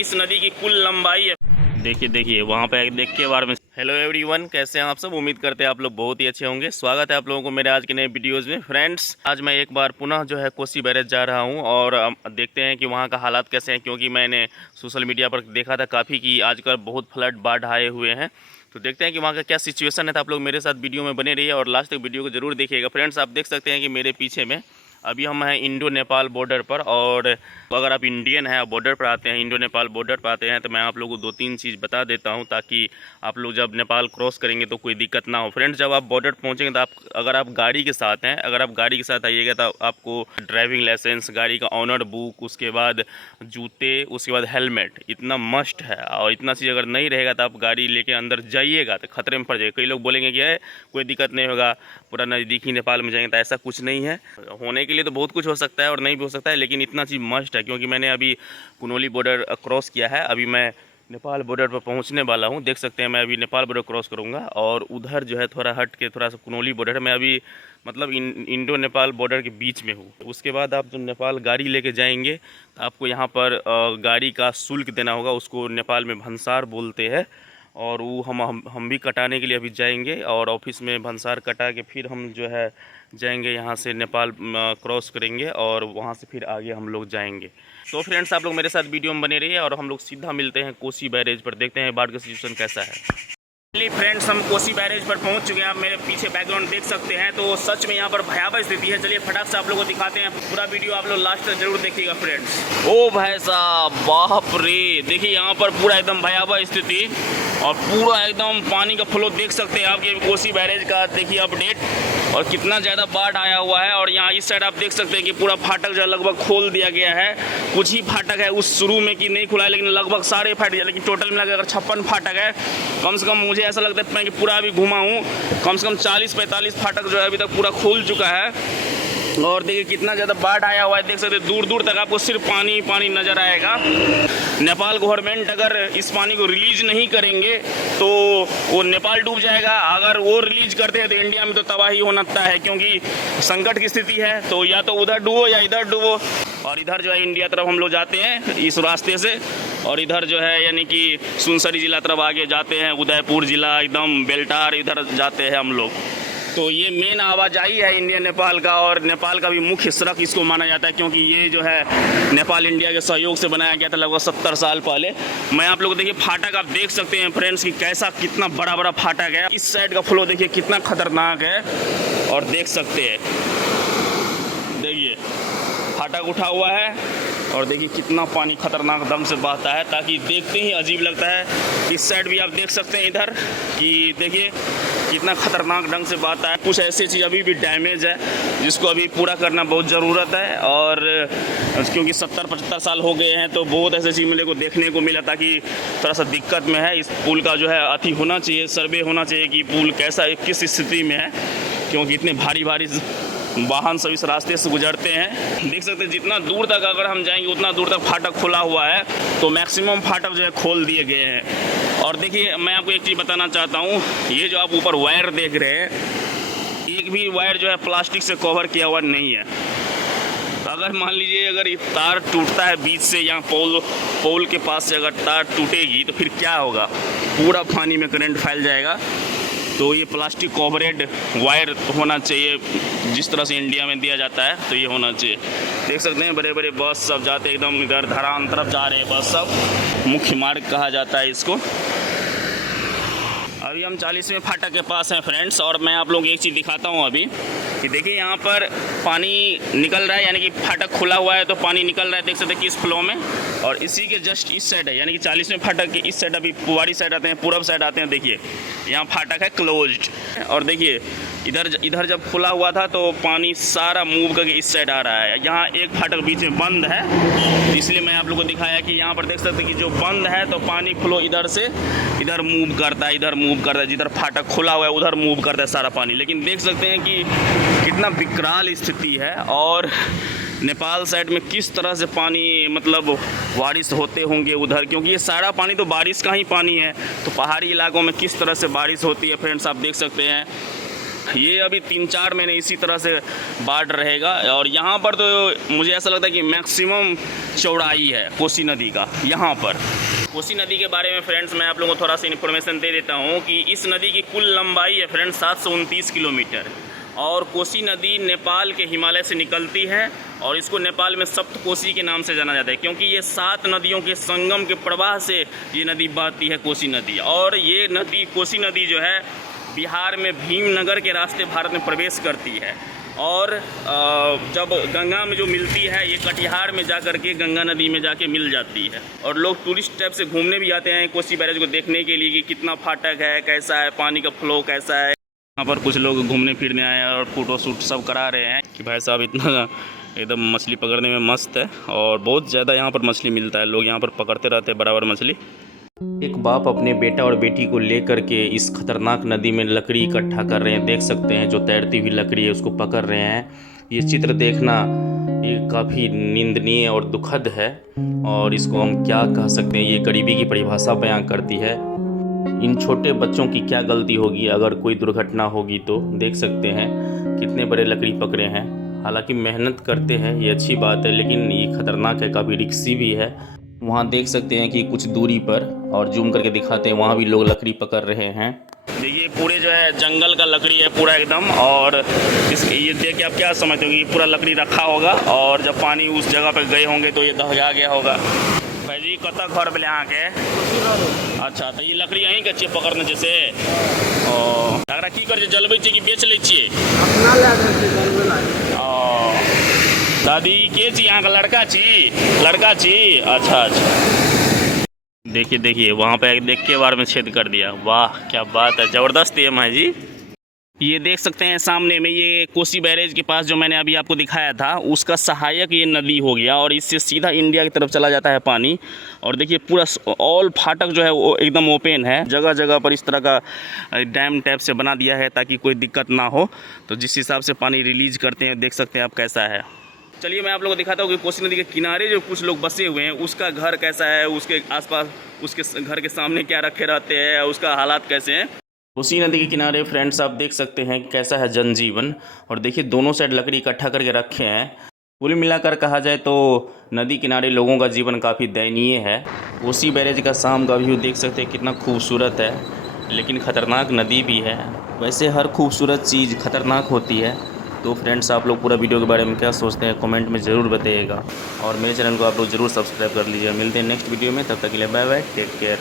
इस नदी की कुल लंबाई है। देखिए वहाँ पे देख के बारे में। हेलो एवरीवन, कैसे हैं आप सब? उम्मीद करते हैं आप लोग बहुत ही अच्छे होंगे। स्वागत है आप लोगों को मेरे आज के नए वीडियोस में। फ्रेंड्स, आज मैं एक बार पुनः जो है कोसी बैरेज जा रहा हूँ और देखते हैं कि वहाँ का हालात कैसे हैं, क्योंकि मैंने सोशल मीडिया पर देखा था काफ़ी कि आजकल बहुत फ्लड बाढ़ आए हुए हैं। तो देखते हैं कि वहाँ का क्या सिचुएशन है। तो आप लोग मेरे साथ वीडियो में बने रहिए और लास्ट तक वीडियो को जरूर देखिएगा। फ्रेंड्स, आप देख सकते हैं कि मेरे पीछे में अभी हम हैं इंडो नेपाल बॉर्डर पर, और अगर आप इंडियन हैं, बॉर्डर पर आते हैं, इंडो नेपाल बॉर्डर पर आते हैं, तो मैं आप लोगों को 2-3 चीज़ बता देता हूं ताकि आप लोग जब नेपाल क्रॉस करेंगे तो कोई दिक्कत ना हो। फ्रेंड्स, जब आप बॉर्डर पहुंचेंगे तो अगर आप गाड़ी के साथ हैं, अगर आप गाड़ी के साथ आइएगा तो आपको ड्राइविंग लाइसेंस, गाड़ी का ऑनर बुक, उसके बाद जूते, उसके बाद हेलमेट, इतना मस्ट है। और इतना चीज़ अगर नहीं रहेगा तो आप गाड़ी लेके अंदर जाइएगा तो खतरे में पड़ जाएगा। कई लोग बोलेंगे कि कोई दिक्कत नहीं होगा, पूरा नज़दीकी नेपाल में जाएंगे, तो ऐसा कुछ नहीं है। होने के लिए तो बहुत कुछ हो सकता है और नहीं भी हो सकता है, लेकिन इतना चीज़ मस्ट है। क्योंकि मैंने अभी कुनोली बॉर्डर क्रॉस किया है, अभी मैं नेपाल बॉर्डर पर पहुंचने वाला हूं। देख सकते हैं मैं अभी नेपाल बॉर्डर क्रॉस करूंगा और उधर जो है थोड़ा हट के थोड़ा सा कुनोली बॉर्डर है। मैं अभी मतलब इंडो नेपाल बॉर्डर के बीच में हूँ। उसके बाद आप जब नेपाल गाड़ी लेके जाएंगे तो आपको यहाँ पर गाड़ी का शुल्क देना होगा, उसको नेपाल में भंसार बोलते हैं। और वो हम भी कटाने के लिए अभी जाएंगे और ऑफिस में भंसार कटा के फिर हम जो है जाएंगे, यहाँ से नेपाल क्रॉस करेंगे और वहाँ से फिर आगे हम लोग जाएंगे। तो फ्रेंड्स, आप लोग मेरे साथ वीडियो में बने रहिए और हम लोग सीधा मिलते हैं कोसी बैरेज पर। देखते हैं बाढ़ का सिचुएशन कैसा है। फ्रेंड्स, हम कोसी बैरेज पर पहुंच चुके हैं। आप मेरे पीछे बैकग्राउंड देख सकते हैं, तो सच में यहाँ पर भयावह स्थिति है। चलिए फटाक से आप लोगों को दिखाते हैं। पूरा वीडियो आप लोग लास्ट तक जरूर देखिएगा फ्रेंड्स। ओ भाई साहब, बाप रे, देखिए यहाँ पर पूरा एकदम भयावह स्थिति और पूरा एकदम पानी का फ्लो देख सकते हैं आप। ये कोसी बैरेज का देखिए अपडेट और कितना ज़्यादा बाढ़ आया हुआ है। और यहाँ इस साइड आप देख सकते हैं कि पूरा फाटक जो लगभग खोल दिया गया है। कुछ ही फाटक है उस शुरू में कि नहीं खुला है, लेकिन लगभग सारे फाटक है। लेकिन टोटल मिला के अगर 56 फाटक है, कम से कम मुझे ऐसा लगता है कि पूरा अभी घुमा हूँ, कम से कम 40-45 फाटक जो है अभी तक पूरा खुल चुका है। और देखिए कितना ज़्यादा बाढ़ आया हुआ है। देख सकते हैं दूर दूर तक आपको सिर्फ पानी ही पानी नज़र आएगा। नेपाल गवर्नमेंट अगर इस पानी को रिलीज नहीं करेंगे तो वो नेपाल डूब जाएगा। अगर वो रिलीज करते हैं तो इंडिया में तो तबाही होना तय है, क्योंकि संकट की स्थिति है। तो या तो उधर डूबो या इधर डूबो। और इधर जो है इंडिया तरफ हम लोग जाते हैं इस रास्ते से, और इधर जो है यानी कि सुनसरी जिला तरफ आगे जाते हैं, उदयपुर जिला एकदम बेल्टार इधर जाते हैं हम लोग। तो ये मेन आवाजाही है इंडिया नेपाल का, और नेपाल का भी मुख्य सड़क इसको माना जाता है, क्योंकि ये जो है नेपाल इंडिया के सहयोग से बनाया गया था लगभग 70 साल पहले। मैं आप लोग देखिए फाटक आप देख सकते हैं फ्रेंड्स कि कैसा कितना बड़ा बड़ा फाटक है। इस साइड का फ्लो देखिए कितना खतरनाक है और देख सकते हैं, देखिए फाटक उठा हुआ है और देखिए कितना पानी खतरनाक दम से बहता है, ताकि देखते ही अजीब लगता है। इस साइड भी आप देख सकते हैं इधर कि देखिए कितना खतरनाक ढंग से बहता है। कुछ ऐसी चीज़ अभी भी डैमेज है जिसको अभी पूरा करना बहुत ज़रूरत है। और क्योंकि 70-75 साल हो गए हैं तो बहुत ऐसे चीज़ मेरे को देखने को मिला, ताकि थोड़ा सा दिक्कत में है। इस पुल का जो है अति होना चाहिए, सर्वे होना चाहिए कि पुल कैसा है, किस स्थिति में है, क्योंकि इतने भारी भारी वाहन सब इस रास्ते से गुजरते हैं। देख सकते हैं जितना दूर तक अगर हम जाएंगे उतना दूर तक फाटक खुला हुआ है, तो मैक्सिमम फाटक जो है खोल दिए गए हैं। और देखिए मैं आपको एक चीज़ बताना चाहता हूँ, ये जो आप ऊपर वायर देख रहे हैं, एक भी वायर जो है प्लास्टिक से कवर किया हुआ नहीं है। तो अगर मान लीजिए अगर ये तार टूटता है बीच से, यहाँ पोल के पास से अगर तार टूटेगी तो फिर क्या होगा, पूरा पानी में करंट फैल जाएगा। तो ये प्लास्टिक कवरेड वायर होना चाहिए, जिस तरह से इंडिया में दिया जाता है तो ये होना चाहिए। देख सकते हैं बड़े बड़े बस सब जाते एकदम इधर धरान तरफ जा रहे हैं बस सब, मुख्य मार्ग कहा जाता है इसको। अभी हम 40वें फाटक के पास हैं फ्रेंड्स, और मैं आप लोगों को एक चीज़ दिखाता हूँ अभी कि देखिए यहाँ पर पानी निकल रहा है, यानी कि फाटक खुला हुआ है तो पानी निकल रहा है। देख सकते हैं कि इस फ्लो में, और इसी के जस्ट इस साइड है, यानी कि 40वें फाटक के इस साइड अभी पुवाड़ी साइड आते हैं, पूरब साइड आते हैं। देखिए यहाँ फाटक है क्लोज्ड, और देखिए इधर जब खुला हुआ था तो पानी सारा मूव करके इस साइड आ रहा है। यहाँ एक फाटक बीच में बंद है, इसलिए मैं आप लोगों को दिखाया कि यहाँ पर देख सकते हैं कि जो बंद है तो पानी फ्लो इधर से इधर मूव करता है, इधर मूव करता है, जिधर फाटक खुला हुआ है उधर मूव करता है सारा पानी। लेकिन देख सकते हैं कि कितना विकराल स्थिति है, और नेपाल साइड में किस तरह से पानी मतलब बारिश होते होंगे उधर, क्योंकि ये सारा पानी तो बारिश का ही पानी है। तो पहाड़ी इलाकों में किस तरह से बारिश होती है फ्रेंड्स आप देख सकते हैं। ये अभी 3-4 महीने इसी तरह से बाढ़ रहेगा। और यहाँ पर तो मुझे ऐसा लगता है कि मैक्सिमम चौड़ाई है कोसी नदी का। यहाँ पर कोसी नदी के बारे में फ्रेंड्स मैं आप लोगों को थोड़ा सा इन्फॉर्मेशन दे देता हूँ कि इस नदी की कुल लंबाई है फ्रेंड्स 729 किलोमीटर। और कोसी नदी नेपाल के हिमालय से निकलती है और इसको नेपाल में सप्तकोसी के नाम से जाना जाता है, क्योंकि ये 7 नदियों के संगम के प्रवाह से ये नदी बहती है कोसी नदी। और ये नदी कोसी नदी जो है बिहार में भीमनगर के रास्ते भारत में प्रवेश करती है। और जब गंगा में जो मिलती है ये कटिहार में जा कर के गंगा नदी में जाके मिल जाती है। और लोग टूरिस्ट टाइप से घूमने भी आते हैं कोसी बैरेज को देखने के लिए कि कितना फाटक है, कैसा है, पानी का फ्लो कैसा है। यहाँ पर कुछ लोग घूमने फिरने आए हैं और फ़ोटो शूट सब करा रहे हैं कि भाई साहब इतना एकदम मछली पकड़ने में मस्त है। और बहुत ज़्यादा यहाँ पर मछली मिलता है, लोग यहाँ पर पकड़ते रहते हैं बराबर मछली। एक बाप अपने बेटा और बेटी को लेकर के इस खतरनाक नदी में लकड़ी इकट्ठा कर रहे हैं। देख सकते हैं जो तैरती हुई लकड़ी है उसको पकड़ रहे हैं। ये चित्र देखना ये काफ़ी निंदनीय और दुखद है, और इसको हम क्या कह सकते हैं, ये गरीबी की परिभाषा बयां करती है। इन छोटे बच्चों की क्या गलती होगी अगर कोई दुर्घटना होगी तो। देख सकते हैं कितने बड़े लकड़ी पकड़े हैं। हालांकि मेहनत करते हैं ये अच्छी बात है, लेकिन ये खतरनाक है, काफ़ी रिस्की भी है। वहाँ देख सकते हैं कि कुछ दूरी पर, और जूम करके दिखाते हैं, वहाँ भी लोग लकड़ी पकड़ रहे हैं। देखिए पूरे जो है जंगल का लकड़ी है पूरा एकदम। और ये देख के आप क्या समझते हो कि पूरा लकड़ी रखा होगा और जब पानी उस जगह पर गए होंगे तो ये दहगा गया होगा। भाई जी कत घर पे यहाँ के? अच्छा तो ये लकड़ी यहीं के पकड़ने जैसे अगर की कर जलबै छी कि बेच लै छियै? दादी के छी यहाँ का लड़का छी? लड़का छी? अच्छा अच्छा। देखिए वहाँ पे देख के बार में छेद कर दिया। वाह क्या बात है, ज़बरदस्त एम है जी। ये देख सकते हैं सामने में ये कोसी बैरेज के पास जो मैंने अभी आपको दिखाया था उसका सहायक ये नदी हो गया, और इससे सीधा इंडिया की तरफ चला जाता है पानी। और देखिए पूरा ऑल फाटक जो है वो एकदम ओपन है, जगह जगह पर इस तरह का डैम टाइप से बना दिया है ताकि कोई दिक्कत ना हो। तो जिस हिसाब से पानी रिलीज करते हैं देख सकते हैं आप कैसा है। चलिए मैं आप लोगों को दिखाता हूँ कि कोसी नदी के किनारे जो कुछ लोग बसे हुए हैं उसका घर कैसा है, उसके आसपास उसके घर के सामने क्या रखे रहते हैं, उसका हालात कैसे हैं। कोसी नदी के किनारे फ्रेंड्स आप देख सकते हैं कैसा है जनजीवन। और देखिए दोनों साइड लकड़ी इकट्ठा करके रखे हैं। कुल मिलाकर कहा जाए तो नदी किनारे लोगों का जीवन काफ़ी दयनीय है। कोसी बैरेज का शाम का व्यू देख सकते हैं कितना खूबसूरत है, लेकिन ख़तरनाक नदी भी है। वैसे हर खूबसूरत चीज़ खतरनाक होती है। तो फ्रेंड्स आप लोग पूरा वीडियो के बारे में क्या सोचते हैं कमेंट में ज़रूर बताइएगा, और मेरे चैनल को आप लोग ज़रूर सब्सक्राइब कर लीजिए। मिलते हैं नेक्स्ट वीडियो में, तब तक के लिए बाय बाय, टेक केयर।